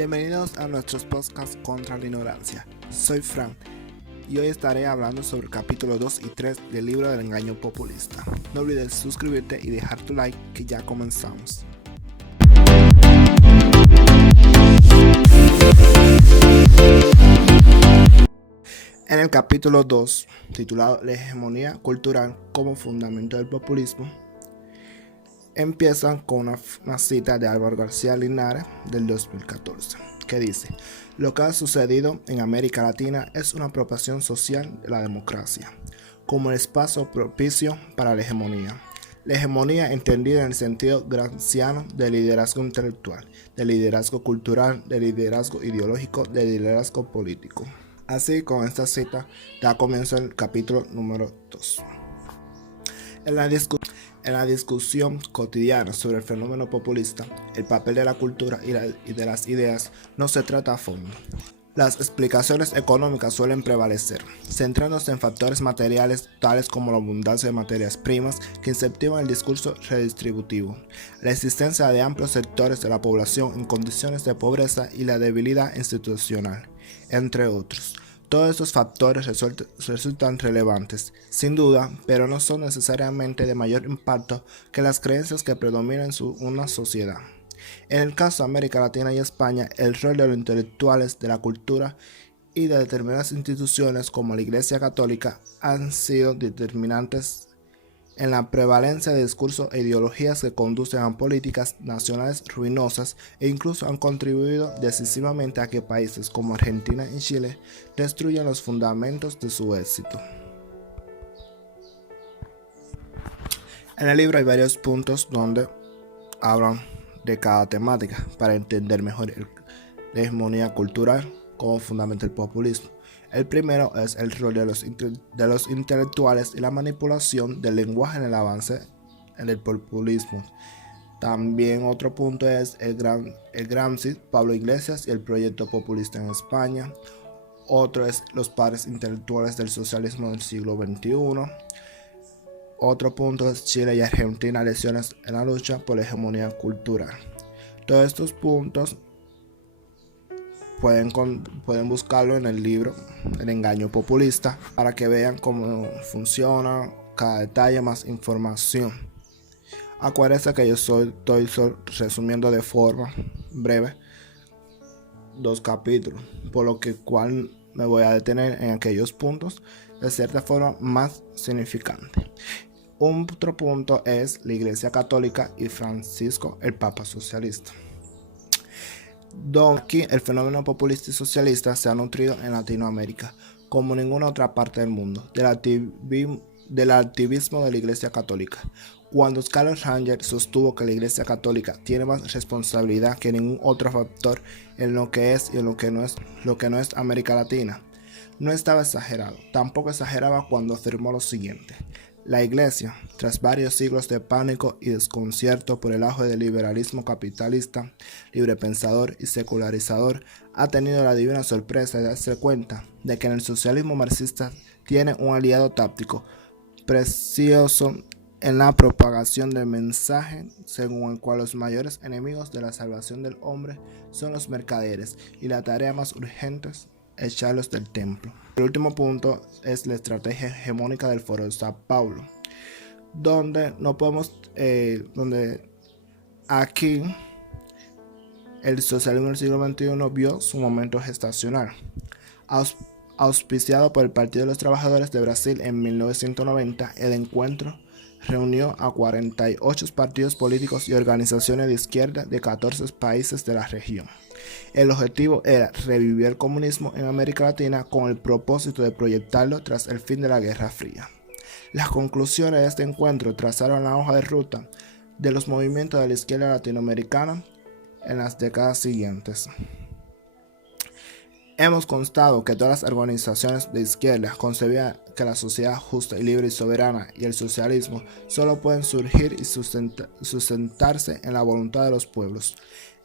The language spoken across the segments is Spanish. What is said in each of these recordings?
Bienvenidos a nuestros podcasts contra la ignorancia. Soy Frank y hoy estaré hablando sobre el capítulo 2 y 3 del libro del engaño populista. No olvides suscribirte y dejar tu like, que ya comenzamos. En el capítulo 2, titulado La hegemonía cultural como fundamento del populismo, empiezan con una cita de Álvaro García Linares del 2014, que dice: lo que ha sucedido en América Latina es una apropiación social de la democracia, como el espacio propicio para la hegemonía. La hegemonía entendida en el sentido gramsciano de liderazgo intelectual, de liderazgo cultural, de liderazgo ideológico, de liderazgo político. Así, con esta cita da comienzo el capítulo número 2. En la discusión cotidiana sobre el fenómeno populista, el papel de la cultura y de las ideas no se trata a fondo. Las explicaciones económicas suelen prevalecer, centrándose en factores materiales tales como la abundancia de materias primas que incentivan el discurso redistributivo, la existencia de amplios sectores de la población en condiciones de pobreza y la debilidad institucional, entre otros. Todos estos factores resultan relevantes, sin duda, pero no son necesariamente de mayor impacto que las creencias que predominan en una sociedad. En el caso de América Latina y España, el rol de los intelectuales, de la cultura y de determinadas instituciones como la Iglesia Católica han sido determinantes en la prevalencia de discursos e ideologías que conducen a políticas nacionales ruinosas e incluso han contribuido decisivamente a que países como Argentina y Chile destruyan los fundamentos de su éxito. En el libro hay varios puntos donde hablan de cada temática para entender mejor la hegemonía cultural como fundamento del populismo. El primero es el rol de los intelectuales y la manipulación del lenguaje en el avance en el populismo. También otro punto es el Gramsci, Pablo Iglesias y el proyecto populista en España. Otro es los padres intelectuales del socialismo del siglo XXI. Otro punto es Chile y Argentina, lesiones en la lucha por la hegemonía cultural. Todos estos puntos pueden buscarlo en el libro El engaño populista para que vean cómo funciona cada detalle, más información. Acuérdense que yo estoy resumiendo de forma breve 2 capítulos, por lo que cual me voy a detener en aquellos puntos de cierta forma más significante. Otro punto es la Iglesia Católica y Francisco, el Papa Socialista. Aquí el fenómeno populista y socialista se ha nutrido en Latinoamérica, como en ninguna otra parte del mundo, del activismo de la Iglesia Católica. Cuando Carlos Rangel sostuvo que la Iglesia Católica tiene más responsabilidad que ningún otro factor en lo que es y en lo que no es América Latina, no estaba exagerado. Tampoco exageraba cuando afirmó lo siguiente: la Iglesia, tras varios siglos de pánico y desconcierto por el auge del liberalismo capitalista, librepensador y secularizador, ha tenido la divina sorpresa de darse cuenta de que en el socialismo marxista tiene un aliado táctico precioso en la propagación del mensaje según el cual los mayores enemigos de la salvación del hombre son los mercaderes y la tarea más urgente es echarlos del templo. El último punto es la estrategia hegemónica del Foro de Sao Paulo, donde aquí el socialismo del siglo XXI vio su momento gestacional. Auspiciado por el Partido de los Trabajadores de Brasil en 1990, el encuentro reunió a 48 partidos políticos y organizaciones de izquierda de 14 países de la región. El objetivo era revivir el comunismo en América Latina con el propósito de proyectarlo tras el fin de la Guerra Fría. Las conclusiones de este encuentro trazaron la hoja de ruta de los movimientos de la izquierda latinoamericana en las décadas siguientes. Hemos constatado que todas las organizaciones de izquierda concebían que la sociedad justa y libre y soberana y el socialismo solo pueden surgir y sustentarse en la voluntad de los pueblos,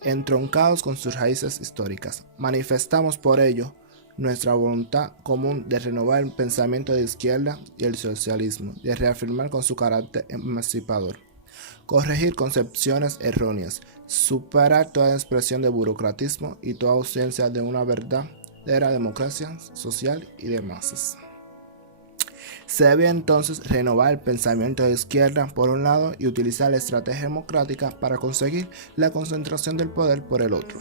entroncados con sus raíces históricas. Manifestamos por ello nuestra voluntad común de renovar el pensamiento de izquierda y el socialismo, de reafirmar con su carácter emancipador corregir concepciones erróneas, superar toda expresión de burocratismo y toda ausencia de una verdadera democracia social y de masas. Se debía entonces renovar el pensamiento de izquierda por un lado y utilizar la estrategia democrática para conseguir la concentración del poder por el otro.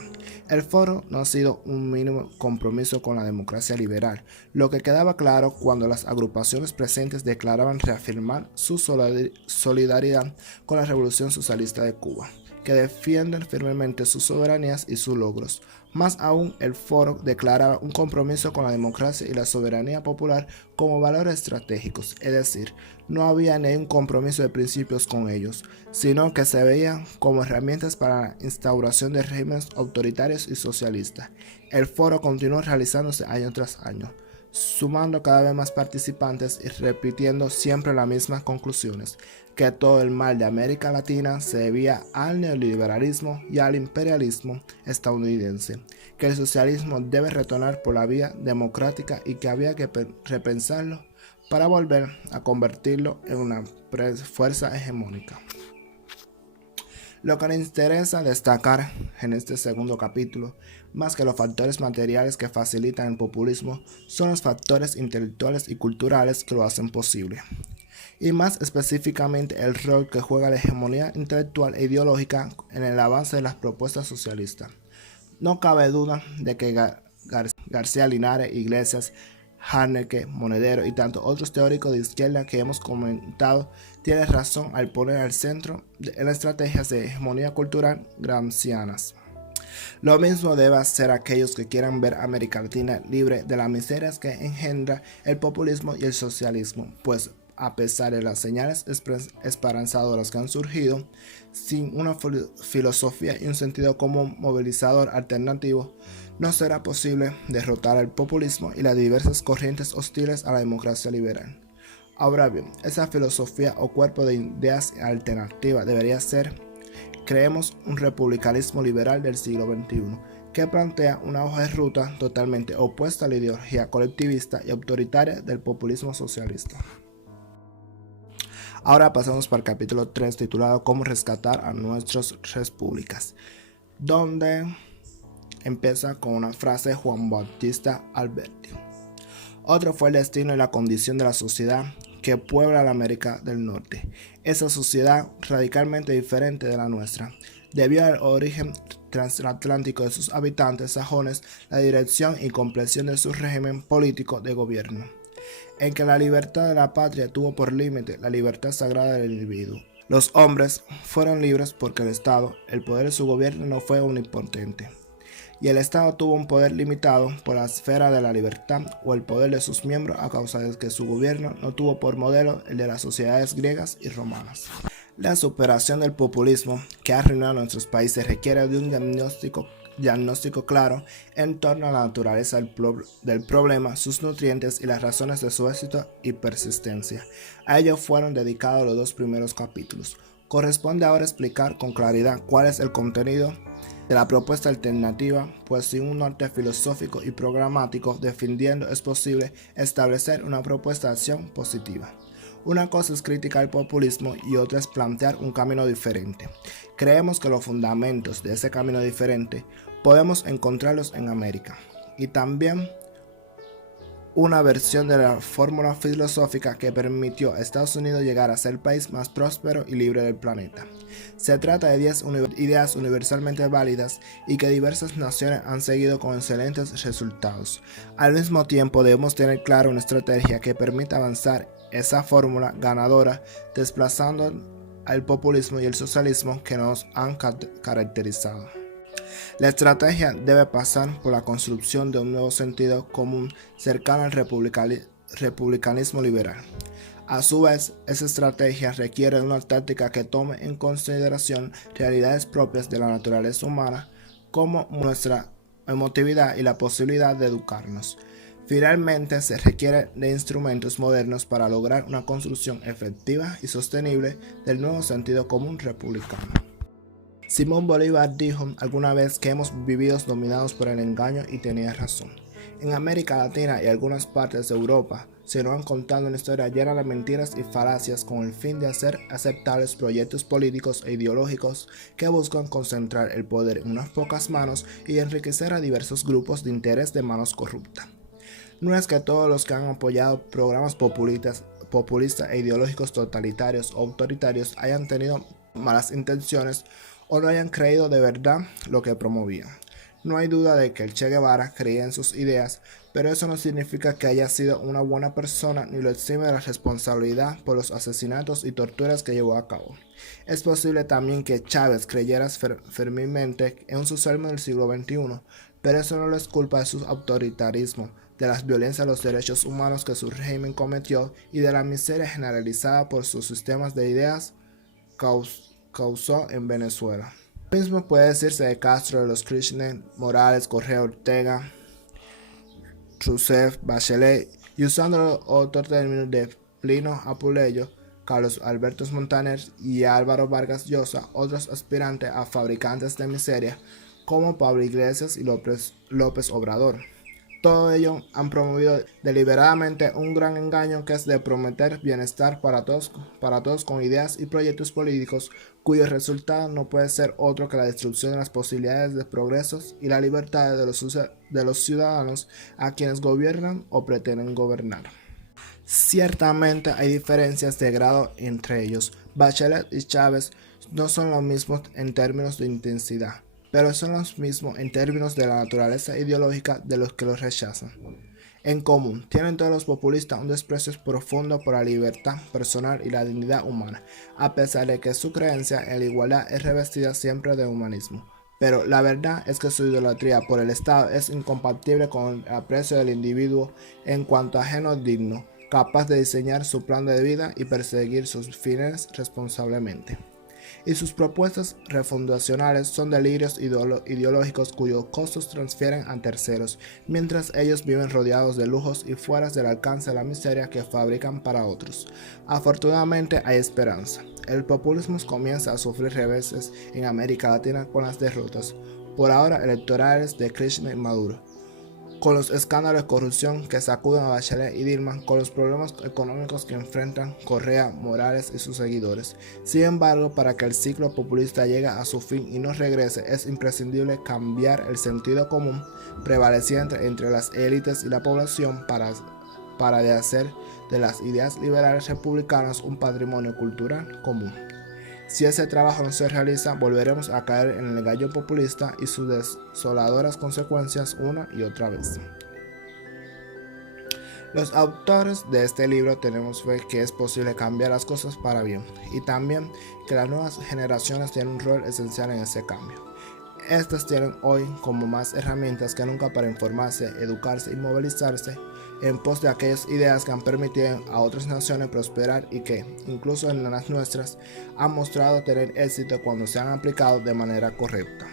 El foro no ha sido un mínimo compromiso con la democracia liberal, lo que quedaba claro cuando las agrupaciones presentes declaraban reafirmar su solidaridad con la Revolución Socialista de Cuba, que defienden firmemente sus soberanías y sus logros. Más aún, el foro declaraba un compromiso con la democracia y la soberanía popular como valores estratégicos, es decir, no había ni un compromiso de principios con ellos, sino que se veían como herramientas para la instauración de regímenes autoritarios y socialistas. El foro continuó realizándose año tras año, sumando cada vez más participantes y repitiendo siempre las mismas conclusiones, que todo el mal de América Latina se debía al neoliberalismo y al imperialismo estadounidense, que el socialismo debe retornar por la vía democrática y que había que repensarlo para volver a convertirlo en una fuerza hegemónica. Lo que nos interesa destacar en este segundo capítulo, más que los factores materiales que facilitan el populismo, son los factores intelectuales y culturales que lo hacen posible. Y más específicamente el rol que juega la hegemonía intelectual e ideológica en el avance de las propuestas socialistas. No cabe duda de que García Linares, Iglesias, Haneke, Monedero y tantos otros teóricos de izquierda que hemos comentado tienen razón al poner al centro en las estrategias de hegemonía cultural gramscianas. Lo mismo debe hacer aquellos que quieran ver a América Latina libre de las miserias que engendra el populismo y el socialismo, pues a pesar de las señales esperanzadoras que han surgido, sin una filosofía y un sentido común movilizador alternativo, no será posible derrotar al populismo y las diversas corrientes hostiles a la democracia liberal. Ahora bien, esa filosofía o cuerpo de ideas alternativa debería ser, creemos, un republicanismo liberal del siglo XXI, que plantea una hoja de ruta totalmente opuesta a la ideología colectivista y autoritaria del populismo socialista. Ahora pasamos para el capítulo 3 titulado Cómo rescatar a nuestras repúblicas, donde empieza con una frase de Juan Bautista Alberti. Otro fue el destino y la condición de la sociedad que puebla la América del Norte. Esa sociedad radicalmente diferente de la nuestra, debido al origen transatlántico de sus habitantes sajones, la dirección y comprensión de su régimen político de gobierno, en que la libertad de la patria tuvo por límite la libertad sagrada del individuo. Los hombres fueron libres porque el Estado, el poder de su gobierno no fue omnipotente, y el Estado tuvo un poder limitado por la esfera de la libertad o el poder de sus miembros a causa de que su gobierno no tuvo por modelo el de las sociedades griegas y romanas. La superación del populismo que ha arruinado a nuestros países requiere de un diagnóstico claro en torno a la naturaleza del problema, sus nutrientes y las razones de su éxito y persistencia. A ello fueron dedicados los 2 primeros capítulos. Corresponde ahora explicar con claridad cuál es el contenido de la propuesta alternativa, pues sin un norte filosófico y programático defendiendo es posible establecer una propuesta de acción positiva. Una cosa es criticar el populismo y otra es plantear un camino diferente. Creemos que los fundamentos de ese camino diferente podemos encontrarlos en América, y también una versión de la fórmula filosófica que permitió a Estados Unidos llegar a ser el país más próspero y libre del planeta. Se trata de 10 ideas universalmente válidas y que diversas naciones han seguido con excelentes resultados. Al mismo tiempo debemos tener claro una estrategia que permita avanzar esa fórmula ganadora, desplazando al populismo y el socialismo que nos han caracterizado. La estrategia debe pasar por la construcción de un nuevo sentido común cercano al republicanismo liberal. A su vez, esa estrategia requiere una táctica que tome en consideración realidades propias de la naturaleza humana, como nuestra emotividad y la posibilidad de educarnos. Finalmente, se requiere de instrumentos modernos para lograr una construcción efectiva y sostenible del nuevo sentido común republicano. Simón Bolívar dijo alguna vez que hemos vivido dominados por el engaño y tenía razón. En América Latina y algunas partes de Europa se nos han contado una historia llena de mentiras y falacias con el fin de hacer aceptables proyectos políticos e ideológicos que buscan concentrar el poder en unas pocas manos y enriquecer a diversos grupos de interés de manos corruptas. No es que todos los que han apoyado programas populistas e ideológicos totalitarios o autoritarios hayan tenido malas intenciones o no hayan creído de verdad lo que promovían. No hay duda de que el Che Guevara creía en sus ideas, pero eso no significa que haya sido una buena persona ni lo exime de la responsabilidad por los asesinatos y torturas que llevó a cabo. Es posible también que Chávez creyera firmemente en un socialismo del siglo XXI, pero eso no es culpa de su autoritarismo, de las violencias a los derechos humanos que su régimen cometió y de la miseria generalizada por sus sistemas de ideas causó en Venezuela. Lo mismo puede decirse de Castro, de los Kirchner, Morales, Correa, Ortega, Rousseff, Bachelet, y usando otros términos de Plinio Apuleyo, Carlos Alberto Montaner y Álvaro Vargas Llosa, otros aspirantes a fabricantes de miseria como Pablo Iglesias y López Obrador. Todo ello han promovido deliberadamente un gran engaño que es de prometer bienestar para todos con ideas y proyectos políticos cuyo resultado no puede ser otro que la destrucción de las posibilidades de progresos y la libertad de los ciudadanos a quienes gobiernan o pretenden gobernar. Ciertamente hay diferencias de grado entre ellos. Bachelet y Chávez no son los mismos en términos de intensidad, pero son los mismos en términos de la naturaleza ideológica de los que los rechazan. En común, tienen todos los populistas un desprecio profundo por la libertad personal y la dignidad humana, a pesar de que su creencia en la igualdad es revestida siempre de humanismo. Pero la verdad es que su idolatría por el Estado es incompatible con el aprecio del individuo en cuanto ajeno digno, capaz de diseñar su plan de vida y perseguir sus fines responsablemente. Y sus propuestas refundacionales son delirios ideológicos cuyos costos transfieren a terceros, mientras ellos viven rodeados de lujos y fuera del alcance de la miseria que fabrican para otros. Afortunadamente hay esperanza. El populismo comienza a sufrir reveses en América Latina con las derrotas, por ahora electorales, de Kirchner y Maduro, con los escándalos de corrupción que sacuden a Bachelet y Dilma, con los problemas económicos que enfrentan Correa, Morales y sus seguidores. Sin embargo, para que el ciclo populista llegue a su fin y no regrese, es imprescindible cambiar el sentido común prevaleciente entre las élites y la población para de hacer de las ideas liberales republicanas un patrimonio cultural común. Si ese trabajo no se realiza, volveremos a caer en el engaño populista y sus desoladoras consecuencias una y otra vez. Los autores de este libro tenemos fe que es posible cambiar las cosas para bien y también que las nuevas generaciones tienen un rol esencial en ese cambio. Estas tienen hoy como más herramientas que nunca para informarse, educarse y movilizarse en pos de aquellas ideas que han permitido a otras naciones prosperar y que, incluso en las nuestras, han mostrado tener éxito cuando se han aplicado de manera correcta.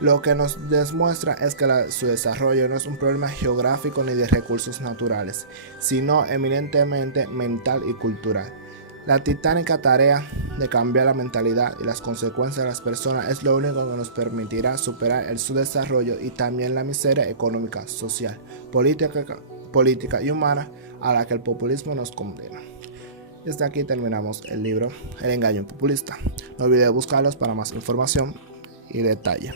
Lo que nos demuestra es que su desarrollo no es un problema geográfico ni de recursos naturales, sino eminentemente mental y cultural. La titánica tarea de cambiar la mentalidad y las consecuencias de las personas es lo único que nos permitirá superar el subdesarrollo y también la miseria económica, social, política y humana a la que el populismo nos condena. Desde aquí terminamos el libro El engaño populista. No olvide buscarlos para más información y detalle.